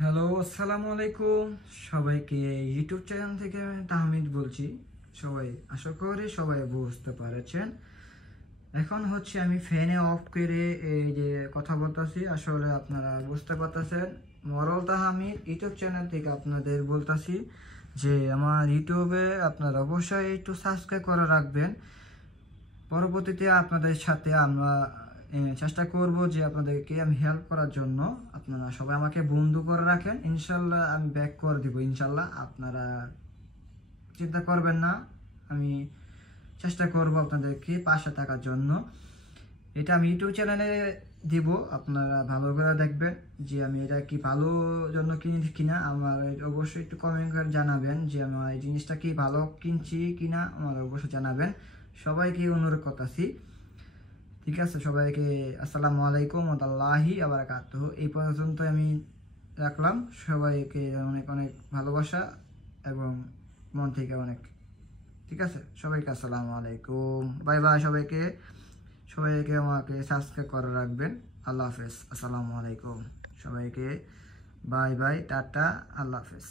Hello, আসসালামু আলাইকুম। সবাইকে ইউটিউব চ্যানেল থেকে আমি তাহমিদ বলছি। সবাই আশা করি সবাই বুঝতে পারছেন। এখন হচ্ছে আমি ফ্যানে অফ করে এই যে কথা বলতেছি, আসলে আপনারা বুঝতে পারতেছেন। মরল তাহমিদ ইউটিউব চ্যানেল থেকে আপনাদের বলতেছি যে আমার ইউটিউবে আপনারা অবশ্যই একটু সাবস্ক্রাইব করে রাখবেন। পরবর্তীতে আপনাদের সাথে আমরা চেষ্টা করব যে আপনাদেরকে আমি হেল্প করার জন্য। আপনারা সবাই আমাকে বন্ধু করে রাখেন, ইনশাল্লাহ আমি ব্যাক করে দিব। ইনশাল্লাহ আপনারা চিন্তা করবেন না, আমি চেষ্টা করব আপনাদেরকে পাশে থাকার জন্য। এটা আমি ইউটিউব চ্যানেলে দিব, আপনারা ভালো করে দেখবেন যে আমি এটা কি ভালো জন্য কিনি কিনা। আমার অবশ্যই একটু কমেন্ট করে জানাবেন যে আমার এই জিনিসটা কি ভালো কিনছি কিনা, আমার অবশ্যই জানাবেন। সবাইকে অনুরোধ করতেছি। ঠিক আছে, সবাইকে আসসালামু আলাইকুম ওয়া রাহমাতুল্লাহি ওয়া বারাকাতুহু। এই পর্যন্ত আমি রাখলাম। সবাইকে অনেক অনেক ভালোবাসা এবং মন থেকে অনেক। ঠিক আছে, সবাইকে আসসালামু আলাইকুম, বাই বাই। সবাইকে সবাইকে আমাকে সাবস্ক্রাইব করে রাখবেন। আল্লাহ হাফেজ, আসসালামু আলাইকুম। সবাইকে বাই বাই, টাটা, আল্লাহ হাফেজ।